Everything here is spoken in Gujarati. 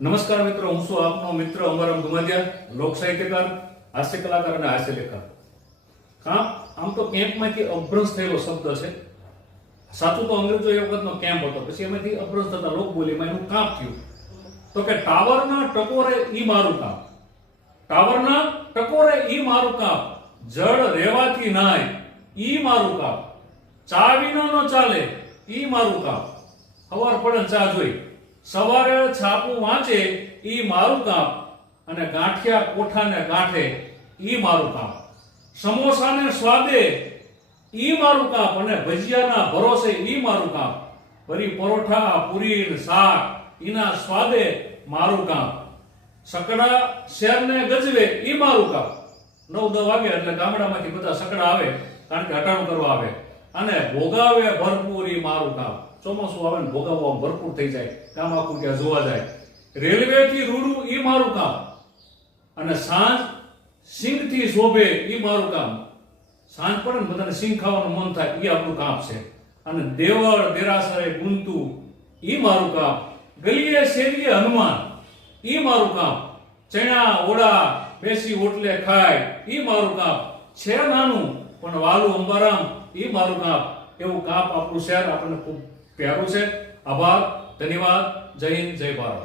નમસ્કાર મિત્રો, હું છું આપનો મિત્ર અમરમ ગુમાદિયા, લોક સાહિત્યકાર, હાસ્ય કલાકાર અને હાસ્ય લેખક. આમ તો કેમ્પમાંથી અભ્રંશ થયેલો શબ્દ છે. સાચું તો અંગ્રેજો એ વખતનો કેમ્પ હતો, પછી એમાંથી અભ્રંશ થતા લોકબોલીમાં એનું કાપ થયું. તો કે ટાવરના ટકોરે ઈ મારું કાપ, ટાવરના ટકોરે ઈ મારું કાપ, જળ રેવાથી નાય ઈ મારું કાપ, ચા વિના નો ચાલે ઈ મારું કાપ, સવાર પડે ચા જોઈ, સવારે છાપું વાંચે ઈ મારું કાપ, અને ગાંઠિયા કોઠાને ગાંઠે ઈ મારું કાપ, સમોસાને સ્વાદે ઈ મારું કાપ, અને ભજીયાના ભરોસે ઈ મારું કાપ, વળી પરોઠા પૂરી ને શાક ઈના સ્વાદે મારું કાપ, સકડા શેરને ગજવે ઈ મારું કાપ. 9-10 વાગે એટલે ગામડામાંથી બધા સકડા આવે, કારણ કે હટાણું કરવા આવે, અને ભોગાવે ભરપૂર ઈ મારું કાપ. ચોમાસું આવે ને ભોગાવવા ભરપૂર થઈ જાય, ગામ આખું ત્યાં જોવા જાય. રેલવે થી રૂડું ઈ મારું કામ, અને સાંજ સિંગ થી શોભે ઈ મારું કામ. સાંજ પડે ને બધાને સિંગ ખાવાનું મન થાય, ઈ આપણું કામ છે. અને દેવળ દેરાસરે ગુંતું ઈ મારું કામ, ગલીએ શેરીએ હનુમાન ઈ મારું કામ, ચણા ઓડા બેસી ઓટલે ખાય ઈ મારું કામ, છે નાનું પણ વાલું અંબારામ ઈ મારું કામ. એવું કાપ આપણું શહેર આપણને ખૂબ પ્યારું છે. આભાર, ધન્યવાદ, જય હિન્દ, જય ભારત.